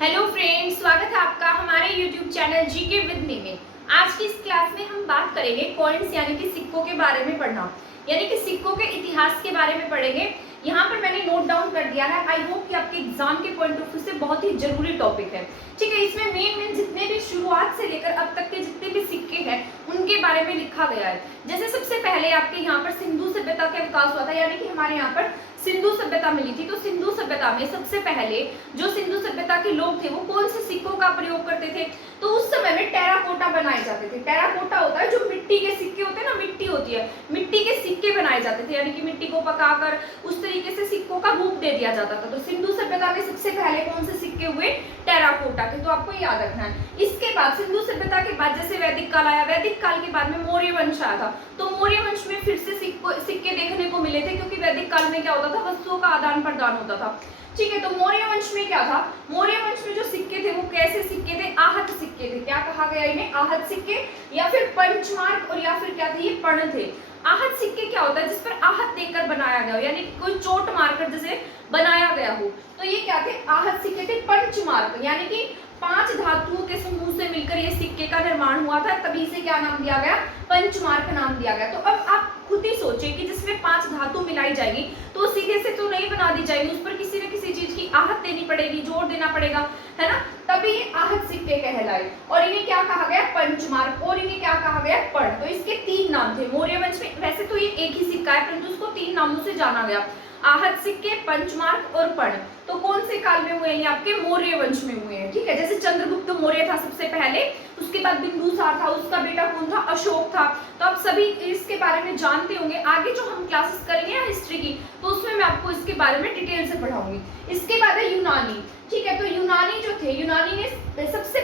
Hello friends, स्वागत है आपका हमारे YouTube channel GK with me में। आज की इस क्लास में हम बात करेंगे कॉइन्स यानी कि सिक्कों के बारे में पढ़ना, यानी कि सिक्कों के इतिहास के बारे में पढ़ेंगे। यहाँ पर मैंने नोट डाउन कर दिया है। आई होप कि आपके एग्जाम के पॉइंट ऑफ व्यू से बहुत ही जरूरी टॉपिक है। ठीक है, इसमें मेन जितने भी शुरुआत से लेकर अब तक के जितने भी सिक्के हैं उनके बारे में लिखा गया है। जैसे सबसे पहले आपके यहाँ पर सिंधु सभ्यता का विकास हुआ था, यानी कि हमारे यहाँ पर सिंधु सभ्यता मिली थी। तो सिंधु सभ्यता में सबसे पहले जो सिंधु सभ्यता के लोग थे वो कौन से सिक्कों का प्रयोग करते थे? तो उस समय में टेराकोटा बनाए जाते थे। टेराकोटा होता है जो मिट्टी के सिक्के होते हैं ना, मिट्टी होती है, मिट्टी के सिक्के बनाए जाते थे, यानी कि मिट्टी को पकाकर उस तरीके से सिक्कों का रूप दे दिया जाता था। तो सिंधु सभ्यता में सबसे पहले कौन से सिक्के हुए? टेराकोटा के। तो आपको याद रखना है। इसके बाद सिंधु सभ्यता के बाद जैसे वैदिक काल आया, वैदिक काल के बाद में मौर्य वंश आया था। तो मौर्य वंश में फिर से सिक्के देखने को मिले थे, क्योंकि वैदिक काल में क्या होता था, वस्तुओं का आदान प्रदान होता था। ठीक है, तो मौर्य वंश में क्या था? मौर्य वंश में जो सिक्के थे वो कैसे सिक्के थे? आहत सिक्के थे। क्या कहा गया इन्हें? आहत सिक्के, या फिर पंचमार्क, और या फिर क्या थे? ये पर्ण थे। आहत सिक्के क्या होता है? जिस पर आहत देकर बनाया गया हो, यानी कोई चोट मारकर जैसे बनाया गया हो, तो ये क्या थे? आहत सिक्के थे। पंचमार्क यानी कि 5 धातुओं के समूह से मिलकर ये सिक्के का निर्माण हुआ था, तभी इसे क्या नाम दिया गया? पंचमार्क नाम दिया गया। तो अब आप खुद ही सोचें कि जिसमें 5 धातु मिलाई जाएगी तो सीधे से तो नहीं बना दी जाएगी, उस पर किसी न किसी चीज की आहत देनी पड़ेगी, जोर देना पड़ेगा, है ना? तभी ये आहत सिक्के कहलाए। और इन्हें क्या कहा गया? पंचमार्क। और इन्हें क्या कहा गया? पर्ण। तो इसके 3 नाम थे मौर्य वंश में। वैसे तो ये एक ही सिक्का है, परंतु उसको 3 नामों से जाना गया, आहत सिक्के, पंचमार्क और पर्ण। तो कौन से काल में हुए? ये आपके मौर्य वंश में हुए हैं। ठीक है, जैसे चंद्रगुप्त मौर्य था सबसे पहले, उसके बाद बिंदुसार था, उसका बेटा कौन था? अशोक था। तो आप सभी इसके बारे में जानते होंगे। आगे जो हम क्लासेस करेंगे ना हिस्ट्री की, तो उसमें मैं आपको इसके बारे में डिटेल से पढ़ाऊंगी। इसके बाद है यूनानी। ठीक है, तो यूनानी जो थे, यूनानी ने सबसे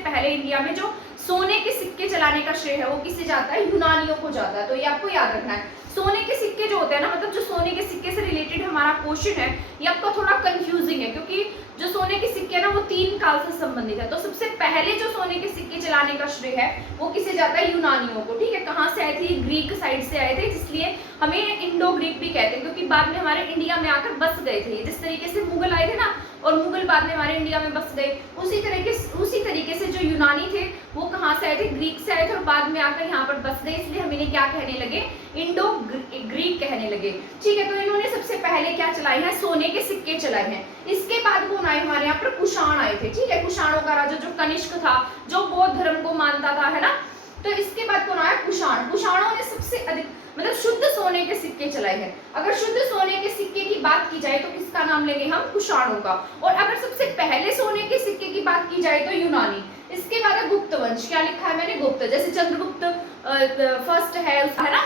पहले इंडिया में जो सोने के सिक्के चलाने का श्रेय है वो किसे जाता है? यूनानियों को जाता है। तो ये आपको याद रखना है। सोने के सिक्के जो होते हैं ना, मतलब जो सोने के सिक्के से रिलेटेड हमारा क्वेश्चन है, ये आपको थोड़ा कंफ्यूजिंग है, क्योंकि जो सोने के सिक्के है ना वो 3 काल से संबंधित है। तो सबसे पहले जो सोने के सिक्के चलाने का श्रेय है वो किसे जाता है? यूनानियों को। ठीक है, कहाँ से आए थे? ग्रीक साइड से आए थे, इसलिए हमें इंडो ग्रीक भी कहते हैं, क्योंकि बाद में हमारे इंडिया में आकर बस गए थे। जिस तरीके से मुगल आए थे ना, और मुगल बाद में हमारे इंडिया में बस गए, उसी तरीके से जो यूनानी थे वो कहाँ से आए थे? ग्रीक से आए थे, और बाद में आकर यहाँ पर बस गए, इसलिए हम इन्हें क्या कहने लगे? इंडो ग्रीक कहने लगे। ठीक है, तो इन्होंने सबसे पहले क्या चलाए हैं? सोने के सिक्के चलाए हैं। इसके बाद कौन आए? हमारे यहाँ पर कुषाण आए थे। ठीक है, कुषाणों का राजा जो कनिष्क था, जो बौद्ध धर्म को मानता था, है ना? तो इसके बाद कौन आया? कुषाण। कुषाणों ने सबसे अधिक मतलब शुद्ध सोने के सिक्के चलाए हैं। अगर शुद्ध सोने के सिक्के की बात की जाए तो किसका नाम लेंगे हम? कुषाणों का। और अगर सबसे पहले सोने के सिक्के की बात की जाए तो यूनानी। इसके बाद है गुप्त वंश। क्या लिखा है मैंने? गुप्त। जैसे चंद्रगुप्त फर्स्ट है ना,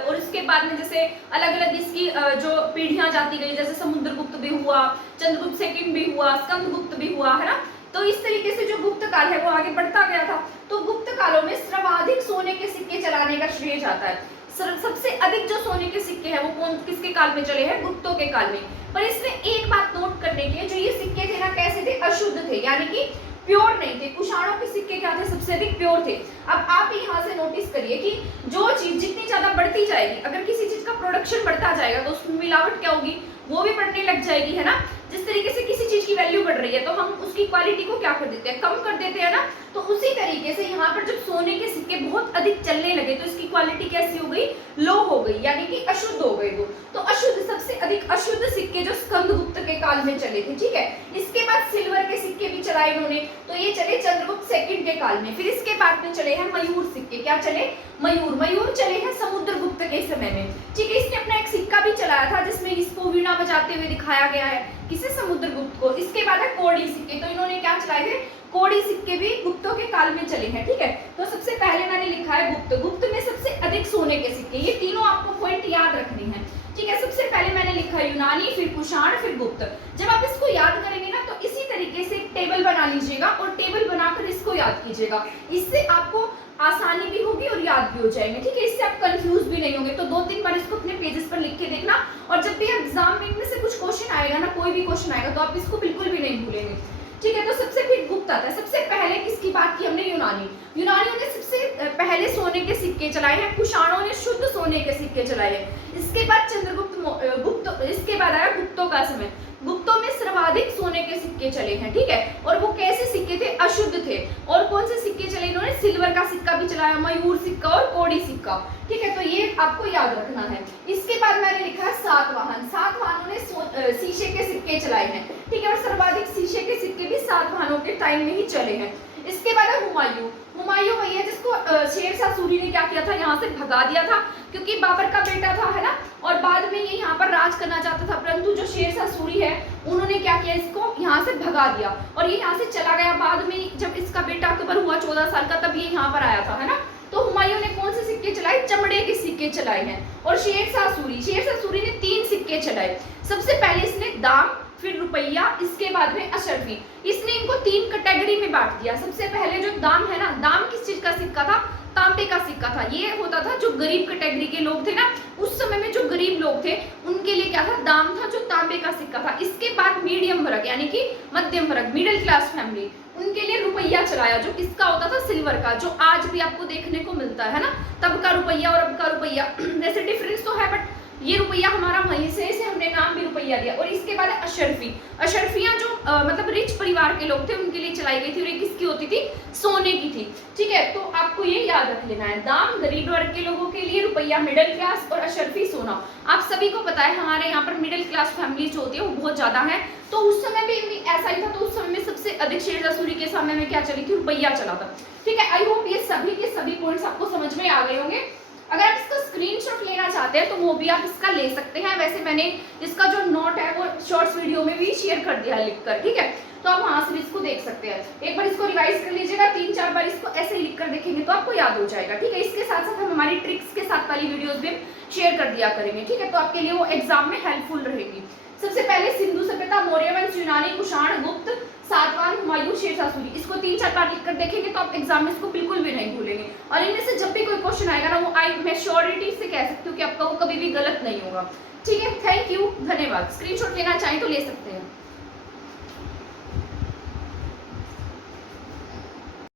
और इसके बाद में जैसे अलग अलग इसकी जो पीढ़ियां जाती गई, जैसे समुद्रगुप्त भी हुआ, चंद्रगुप्त सेकंड भी हुआ, स्कंदगुप्त भी हुआ, है ना? तो इस तरीके से जो गुप्त काल है वो आगे बढ़ता गया था। तो गुप्त कालों में सर्वाधिक सोने के सिक्के चलाने का श्रेय जाता है। सबसे अधिक जो सोने के सिक्के हैं वो कौन किसके काल में चले हैं? गुप्तों के काल में। पर इसमें एक बात नोट करने की है, जो ये सिक्के थे ना कैसे थे? अशुद्ध थे, यानी कि प्योर नहीं थे। कुषाणों के सिक्के क्या थे? सबसे अधिक प्योर थे। अब आप यहाँ से नोटिस करिए कि जो चीज जितनी ज्यादा बढ़ती जाएगी, अगर किसी चीज का प्रोडक्शन बढ़ता जाएगा तो उसमें मिलावट क्या होगी? वो भी बढ़ने लग जाएगी, है ना? जिस तरीके से किसी चीज की वैल्यू बढ़ रही है तो हम उसकी क्वालिटी को क्या कर देते हैं? कम कर देते हैं ना। तो उसी तरीके से यहाँ पर जब सोने के सिक्के बहुत अधिक चलने लगे तो इसकी क्वालिटी कैसी हो गई? लो हो गई, यानी कि अशुद्ध हो गई वो। तो अशुद्ध, सबसे अधिक अशुद्ध सिक्के जो स्कंदगुप्त के काल में चले थे। ठीक है, इसके बाद सिल्वर के सिक्के भी चलाए इन्होंने, तो ये चले चंद्रगुप्त सेकंड के काल में। फिर इसके बाद में चले हैं मयूर सिक्के। क्या चले? मयूर चले हैं समुद्रगुप्त के समय में। ठीक है, इसने अपना एक सिक्का भी चलाया था जिसमें इसको वीणा बजाते हुए दिखाया गया है। किसे? समुद्रगुप्त को। इसके बाद है कौड़ी सिक्के। तो इन्होंने क्या चलाए थे? कौड़ी सिक्के भी गुप्तों के काल में चले हैं। ठीक है, तो सबसे पहले मैंने लिखा है गुप्त। गुप्त में सबसे अधिक सोने के सिक्के। ये तीनों आपको पॉइंट याद रखने हैं। ठीक है, सबसे पहले मैंने लिखा यूनानी, फिर कुषाण, फिर गुप्त। जब आप इसको याद करेंगे ना तो इसी तरीके से एक टेबल बना लीजिएगा और टेबल बनाकर इसको याद कीजिएगा। इससे आपको आसानी भी होगी और याद भी हो जाएंगे। ठीक है, इससे आप कंफ्यूज भी नहीं होंगे। तो 2-3 बार इसको अपने पेजेस पर लिख के देखना, और जब भी एग्जाम में इनमें से कुछ क्वेश्चन आएगा ना, कोई भी क्वेश्चन आएगा, तो आप इसको बिल्कुल भी नहीं भूलेंगे। ठीक है, तो सबसे फिर गुप्त आता है। सबसे पहले किसकी बात की हमने? यूनानी। यूनानियों ने सबसे पहले सोने के सिक्के चलाए हैं। कुषाणों ने शुद्ध सोने के सिक्के चलाए हैं। इसके बाद चंद्रगुप्त गुप्त, इसके बाद आया गुप्तों का समय। गुप्तों में सर्वाधिक सोने के सिक्के चले हैं, ठीक है। और वो कैसे सिक्के थे? अशुद्ध थे। और कौन से सिक्के चले? इन्होंने सिल्वर का सिक्का भी चलाया, मयूर सिक्का और कौड़ी सिक्का, ठीक है। तो ये आपको याद रखना है। इसके बाद मैंने लिखा है सातवाहन। सातवाहनों ने शीशे के सिक्के चलाए हैं, ठीक है। और सर्वाधिक शीशे के सिक्के भी सातवाहनों के टाइम में ही चले हैं। इसके बाद है हुमायूं। हुमायूं वही है जिसको शेरशाह सूरी ने क्या किया था? यहाँ से भगा दिया था, क्योंकि बाबर का बेटा था, है ना। और बाद में ये यहाँ पर राज करना चाहता था, परंतु जो शेरशाह सूरी है उन्होंने क्या किया? इसको यहाँ से भगा दिया और ये यहाँ से चला गया। बाद में जब इसका बेटा अकबर हुआ 14 साल का, तब ये यहाँ पर आया था, है ना। तो हुमायूं ने कौन से सिक्के चलाए? चमड़े के सिक्के चलाए हैं। और शेरशाह सूरी ने 3 सिक्के चलाए। सबसे पहले इसने दाम, फिर रुपया, इसके बाद में अशरफी। इसने इनको 3 कैटेगरी में बांट दिया। सबसे पहले जो दाम है ना, दाम किस चीज का सिक्का था? तांबे का सिक्का था। ये होता था जो गरीब कैटेगरी के लोग थे ना, उस समय में जो गरीब लोग थे उनके लिए क्या था? दाम था, जो तांबे का सिक्का था। इसके बाद मीडियम वर्ग यानी कि मध्यम वर्ग, मिडिल क्लास फैमिली, उनके लिए रुपया चलाया, जो किसका होता था? सिल्वर का, जो आज भी आपको देखने को मिलता है ना। तब का रुपया और अब का रुपया वैसे डिफरेंस तो है, बट ये रुपया हमारा वहीं से हमने नाम भी रुपया दिया। और इसके बाद अशरफी। अशरफियां जो मतलब रिच परिवार के लोग थे उनके लिए चलाई गई थी, और ये किसकी होती थी? सोने की थी, ठीक है। तो आपको ये याद रख लेना है, दाम गरीब वर्ग के लोगों के लिए, रुपया मिडिल क्लास, और अशरफी सोना। आप सभी को पता है हमारे यहाँ पर मिडिल क्लास फैमिली जो होती है वो बहुत ज्यादा है। तो उस समय भी ऐसा ही था। तो उस समय में सबसे अधिक शेरशाह सूरी के समय में क्या चली थी? रुपया चला था, ठीक है। आई होप ये सभी के सभी पॉइंट्स आपको समझ में आ गए होंगे। अगर आप इसका स्क्रीनशॉट लेना चाहते हैं तो वो भी आप इसका ले सकते हैं। वैसे मैंने इसका जो नोट है वो शॉर्ट्स वीडियो में भी शेयर कर दिया है लिखकर, ठीक है। तो आप वहां से भी इसको देख सकते हैं। एक बार इसको रिवाइज कर लीजिएगा, 3-4 बार इसको ऐसे ही लिखकर देखेंगे तो आपको याद हो जाएगा, ठीक है। इसके साथ साथ हम हमारी ट्रिक्स के साथ वाली वीडियोस भी शेयर कर दिया करेंगे, ठीक है। तो आपके लिए वो एग्जाम में हेल्पफुल रहेगी। सबसे पहले सिंधु सभ्यता, मौर्य वंश, यूनानी, कुषाण, गुप्त, सातवाहन, हुमायूं, शेरशाह सूरी। इसको 3-4 बार लिखकर देखेंगे तो आप एग्जाम में इसको बिल्कुल भी नहीं भूलेंगे। और इनमें से जब भी कोई क्वेश्चन आएगा ना, वो मैं श्योरिटी से कह सकती हूँ कि आपका वो कभी भी गलत नहीं होगा, ठीक है। थैंक यू, धन्यवाद। स्क्रीनशॉट लेना चाहें तो ले सकते हैं।